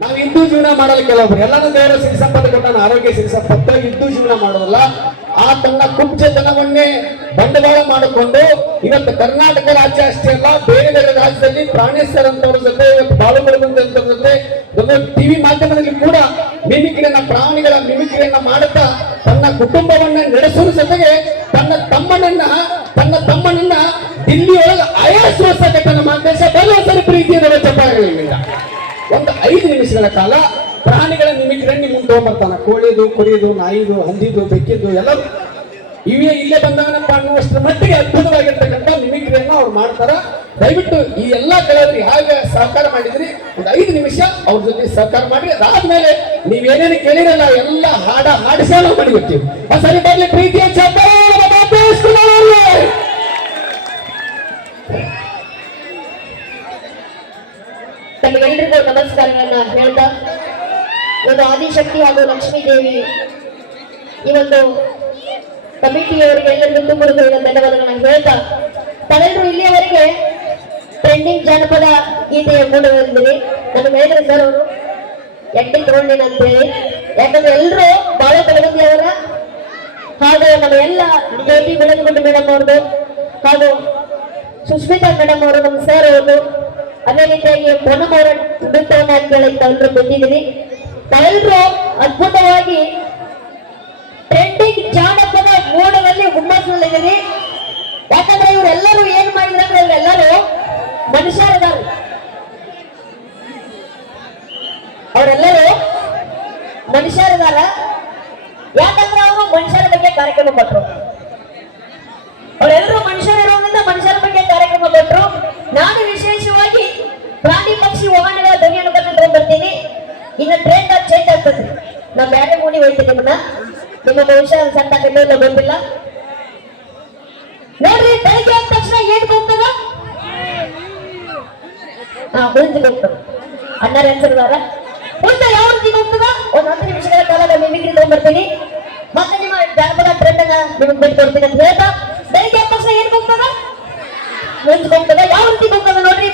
ನಾವು ಹಿಂದೂ ಜೀವನ ಮಾಡಲು ಕೆಲವೊಬ್ರು, ಎಲ್ಲಾನು ದೇವರ ಸಿರಿ ಸಂಪತ್ತು ಕೊಟ್ಟಾನ ಆರೋಗ್ಯ ಸಿರಿ ಸಂಪತ್ತು, ಹಿಂದೂ ಜೀವನ ಮಾಡೋದಲ್ಲ ಆ ತನ್ನ ಕುಬ್ಜತನವನ್ನೇ ಬಂಡವಾಳ ಮಾಡಿಕೊಂಡು, ಇವತ್ತು ಕರ್ನಾಟಕ ರಾಜ್ಯ ಅಷ್ಟೇ ಅಲ್ಲ, ಬೇರೆ ಬೇರೆ ರಾಜ್ಯದಲ್ಲಿ ಪ್ರಾಣೇಶ್ವರ್ ಅಂತವ್ರ ಜೊತೆ ಇವತ್ತು ಅಂತ ಅಂತವ್ರ ಜೊತೆ ಟಿವಿ ಮಾಧ್ಯಮದಲ್ಲಿ ಕೂಡ ಮಿಮಿಕ್ರಿಯನ್ನ, ಪ್ರಾಣಿಗಳ ಮಿಮಿಕ್ರಿಯನ್ನ ಮಾಡುತ್ತಾ ತನ್ನ ಕುಟುಂಬವನ್ನ ನಡೆಸುವ ಜೊತೆಗೆ ತನ್ನ ತಮ್ಮನನ್ನ ತನ್ನ ತಮ್ಮನನ್ನ ದಿಲ್ಲಿಯೊಳಗೆ ಅಯಸ್ವಸಕ್ಕೆ ಕಟ್ಟನ ಮಾದೇಶ ಚಪ್ಪಾಳೆಗಳಿಂದ ಒಂದು ಐದು ನಿಮಿಷಗಳ ಕಾಲ ಪ್ರಾಣಿಗಳ ನಿಮಿಕ್ರಣ್ಣಿ ಮುಂದೆ ಹೋಗ್ಬರ್ತಾನ ಕೋಳಿದು, ಕುರಿದು, ನಾಯಿದು, ಹಂದಿದು ಬೆಕ್ಕಿದ್ದು ಎಲ್ಲ ಇವೇ ಇಲ್ಲೇ ಬಂದವನಪ್ಪ ಅನ್ನುವಷ್ಟರ ಮಟ್ಟಿಗೆ ಅದ್ಭುತವಾಗಿರ್ತಕ್ಕಂಥ ಮಿಮಿಕ್ರಿಯನ್ನ ಅವ್ರು ಮಾಡ್ತಾರ. ದಯವಿಟ್ಟು ಈ ಎಲ್ಲಾ ಕಲಾವಿದರಿಗೆ ಹಾಗೆ ಸಹಕಾರ ಮಾಡಿದ್ರಿ. ಒಂದು ಐದು ನಿಮಿಷ ಅವ್ರ ಜೊತೆ ಸಹಕಾರ ಮಾಡಿ ಅದಾದ್ಮೇಲೆ ನೀವೇನೇನು ಕೇಳಿರಲ್ಲ, ಎಲ್ಲ ಹಾಡ ಹಾಡಿಸೇ ನಾವು. ಮಾಡಿಬಿಡ್ತೀವಿ ಸರಿ ಬರ್ಲಿ ಪ್ರೀತಿಯ ಚಪ್ಪಾಳೆ ತಮಗೆಲ್ಲರಿಗೂ ನಮಸ್ಕಾರಗಳನ್ನ ಹೇಳ್ತಾ, ಒಂದು ಆದಿಶಕ್ತಿ ಹಾಗೂ ಲಕ್ಷ್ಮೀ ದೇವಿ ಈ ಒಂದು ಕಮಿಟಿಯವರಿಗೆಲ್ಲರಿಗೂ ತುಂಬ ಧನ್ಯವಾದಗಳನ್ನ ಹೇಳ್ತಾ ತಾವೆಲ್ಲರೂ ಇಲ್ಲಿಯವರೆಗೆ ಟ್ರೆಂಡಿಂಗ್ ಜಾನಪದ ಗೀತೆಯ ಮೂಡುವರಿದ್ದೀರಿ ನನಗೆ ಹೇಳಿದ್ರೆ ಸರ್ ಅವರು ಎಂಟಿ ತಗೊಂಡಿನ ಅಂತ ಹೇಳಿ ಯಾಕಂದ್ರೆ ಎಲ್ಲರೂ ಬಾಳ ಬೆಳಗಲಿ ಅವರ ಹಾಗೂ ನಮ್ಮ ಎಲ್ಲ ಜ್ಯೋತಿ ಬೆಳಗುಂಡಿ ಮೇಡಮ್ ಅವ್ರದ್ದು ಹಾಗೂ ಸುಸ್ಮಿತಾ ಮೇಡಮ್ ಅವರು ನಮ್ಮ ಸರ್ ಅವರು ಅದೇ ರೀತಿಯಾಗಿ ಅಂತ ಕೇಳಕ್ಕೆ ತಾವೆಲ್ಲರೂ ಬಂದಿದ್ದೀರಿ ತಾವೆಲ್ಲರೂ ಅದ್ಭುತವಾಗಿ ಟ್ರೆಂಡಿಂಗ್ ಜಾನಪದ ಮೂಡದಲ್ಲಿ ಹುಮ್ಮಸ್ನಲ್ಲಿದ್ದೀರಿ ಯಾಕಂದ್ರೆ ಇವರೆಲ್ಲರೂ ಏನ್ ಮಾಡಿದ್ರೆ ಇವರೆಲ್ಲರೂ ಮನುಷ್ಯರಿದ್ದಾರೆ ಅವರೆಲ್ಲರೂ ಮನುಷ್ಯರಿದಾರ ಯಾಕಂದ್ರೆ ಅವರು ಮನುಷ್ಯರ ಬಗ್ಗೆ ಕಾರ್ಯಕ್ರಮ ಕೊಟ್ಟರು ಅವರೆಲ್ಲರೂ ಮನುಷ್ಯರಿರೋದ್ರಿಂದ ಮನುಷ್ಯರ ಬಗ್ಗೆ ಕಾರ್ಯಕ್ರಮ ಕೊಟ್ಟರು ನಾನು ವಿಶೇಷವಾಗಿ ಪ್ರಾಣಿ ಪಕ್ಷಿ ವಾಹನಗಳ ಧ್ವನಿಯನ್ನು ಕರ್ಕೊಂಡು ಬರ್ತೀನಿ. ಇನ್ನು ಆಗಿ ಚೇಂಜ್ ಆಗ್ತದೆ. ನಾ ಬೇರೆ ಮೂಡಿ ಹೋಯ್ತೀನಿ ನಿಮ್ಮನ್ನ. ನಿಮ್ಮ ಭವಿಷ್ಯ ಸಣ್ಣ ಕಣ್ಣು ಗೊತ್ತಿಲ್ಲ. ನೋಡ್ರಿ, ಬೆಳಿಗ್ಗೆ ಆದ ತಕ್ಷಣ ಏನ್ ಹೋಗ್ತದ ಹಾ ಹುಂಜಿಗೆ ಹೋಗ್ತದ ಅಣ್ಣರ ಹೆಸರುದಾರ ಹುಂಜ ಯಾವ ರೀತಿ ಹೋಗ್ತದ ಒಂದ್ ಹತ್ತು ನಿಮಿಷಗಳ ಕಾಲ ಮಿಮಿಕ್ರಿ ತಗೊಂಡ್ಬರ್ತೀನಿ. ಮತ್ತೆ ನಿಮ್ಮ ಜಾನಪದ ಟ್ರೆಂಡ್ ಅನ್ನ ನಿಮಗೆ ಬಿಟ್ಕೊಡ್ತೀನಿ ಅಂತ ಹೇಳ್ತಾ, ಬೆಳಿಗ್ಗೆ ಆದ ತಕ್ಷಣ ಏನ್ ಹೋಗ್ತದ ಮುಂಚೆ ಹೋಗ್ತದ ಯಾವ ರೀತಿ ಹೋಗ್ತದ ನೋಡ್ರಿ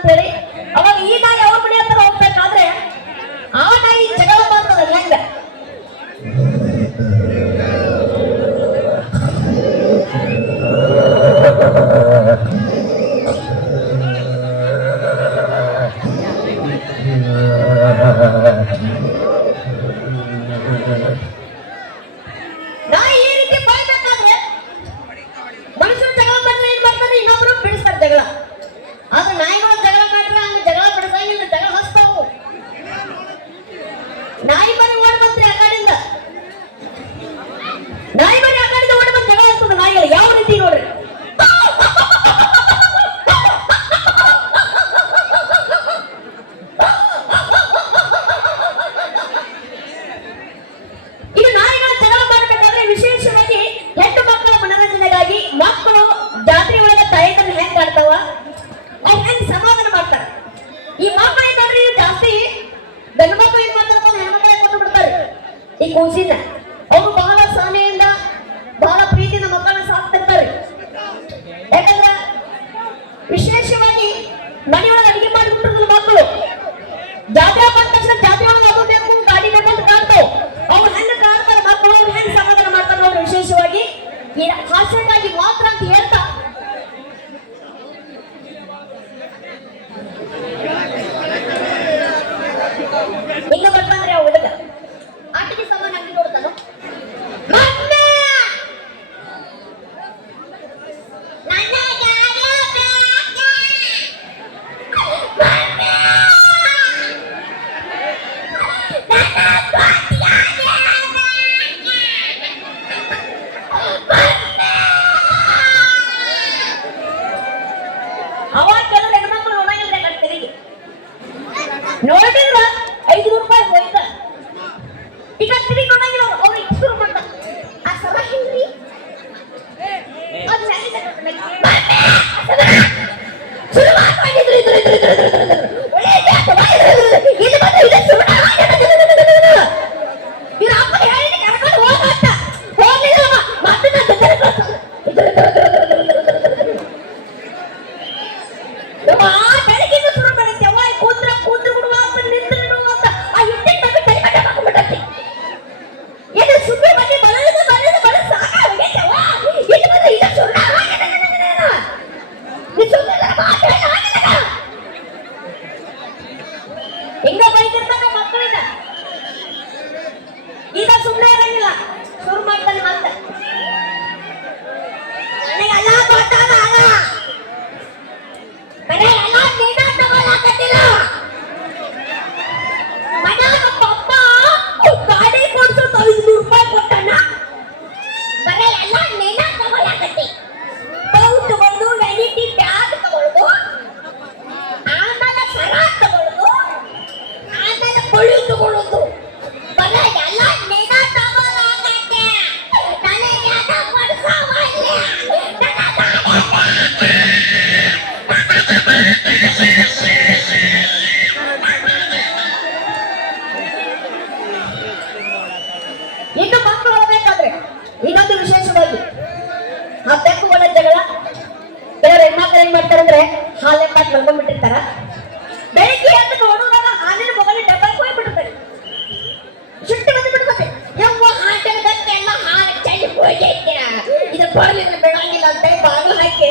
ಅಂತೇಳಿ ಅವಾಗ ಈಗ ಯಾವ ಮನೆ ಅಂತ ಹೋಗ್ಬೇಕಾದ್ರೆ ಆ ನಾಯಿ ಜಗಳ ಮಾಡ್ತದಲ್ಲ ಹೆಂಗ ಕೂಸಿನ ಅವರು ಬಹಳ ಸಹನೆಯಿಂದ, ಬಹಳ ಪ್ರೀತಿಯಿಂದ ಮಕ್ಕಳನ್ನ ಸಾಕ್ತಿರ್ತಾರೆ. ಯಾಕಂದ್ರೆ ವಿಶೇಷವಾಗಿ ಮನೆಯೊಳಗೆ ಅಡಿಗೆ ಮಾಡಿಬಿಟ್ಟಿರ್ತಾರೆ ಮಕ್ಕಳು, ಜಾತ್ರೆ ಬಂದ ತಕ್ಷಣ ಜಾತ್ರೆ ಒಳಗೆ ಆಗೋಬೇಕು ಗಾಡಿ ಬಂದು ಕಾಡ್ತಾವ್ ಅವ್ರು ಹೆಂಗ ಕಾಡ್ತಾರೆ ಮಕ್ಕಳು, ಅವ್ರು ಹೆಂಗ್ ಸಮಾಧಾನ ಮಾಡ್ತಾರೆ ಅವ್ರು ವಿಶೇಷವಾಗಿ ಹಾಸ್ಯಕ್ಕಾಗಿ ಮಾತ್ರ ಅಂತ ಹೇಳ್ತಾರೆ യാത്രയും ಬೈತಿರ್ತಾನ ಮಕ್ಕಳಿಗೆ ಈಗ ಸುಮ್ಮನೆ ಹೋಗಿ ಇದು ಬರ್ಲಿಲ್ಲ ಬೆಳಗಿಲ್ಲ ಅಂತ ಬಾಗಿಲು ಹಾಕಿ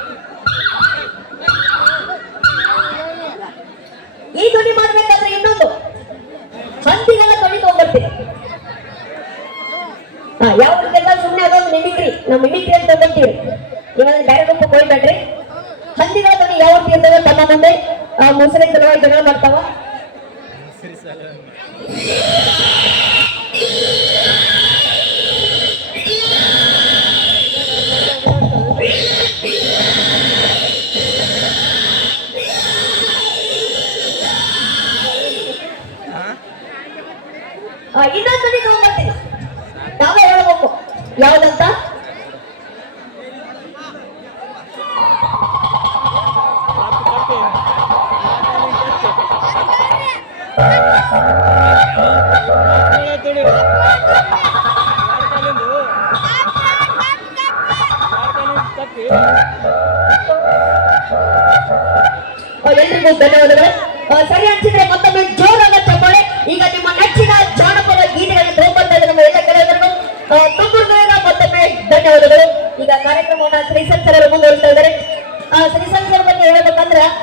ದುಡಿ ಮಾಡ್ಬೇಕಾದ್ರೆ ಇನ್ನೊಂದು. ಹಂದಿಗೆಲ್ಲ ತೊಳಿ ತಗೊಂಡ್ಬರ್ತೀವಿ ಯಾವ್ದಕ್ಕೆಲ್ಲ ಸುಮ್ಮನೆ ಅದೊಂದು ಮಿಮಿಕ್ರಿ ನಾವು ಮಿಮಿಕ್ರಿ ಅಂತ ತಗೊಂತೀವಿ. ಇವಾಗ ಬೇರೆ ಗುಂಪು ಕೊಯ್ಬೇಡ್ರಿ. ಹಂದಿಗಳ ತೊಳಿ ಯಾವ ರೀತಿ ಇರ್ತವೆ ತಮ್ಮ ಮುಂದೆ. ಮುಸರೆ ಸಲುವಾಗಿ ಜಗಳ ಮಾಡ್ತಾವ. ಇನ್ನೊಂದು ಸರಿ ತಗೊಂಡ್ಬರ್ತೀನಿ ನಾವೇ ಹೇಳ್ಬೇಕು. ಯಾವ್ದಂತ? ಎಲ್ರಿಗೂ ಧನ್ಯವಾದಗಳು. ಸರಿ ಅನ್ಸಿದ್ರೆ ಮತ್ತೊಮ್ಮೆ ಧನ್ಯವಾದಗಳು. ಈಗ ಕಾರ್ಯಕ್ರಮವನ್ನ ಶ್ರೀ ಸಂಸದರು ಮುಂದುವರಿಸ್ತಾ ಇದ್ದಾರೆ. ಶ್ರೀ ಸಂಸದ ಬಗ್ಗೆ ಹೇಳಬೇಕಂದ್ರೆ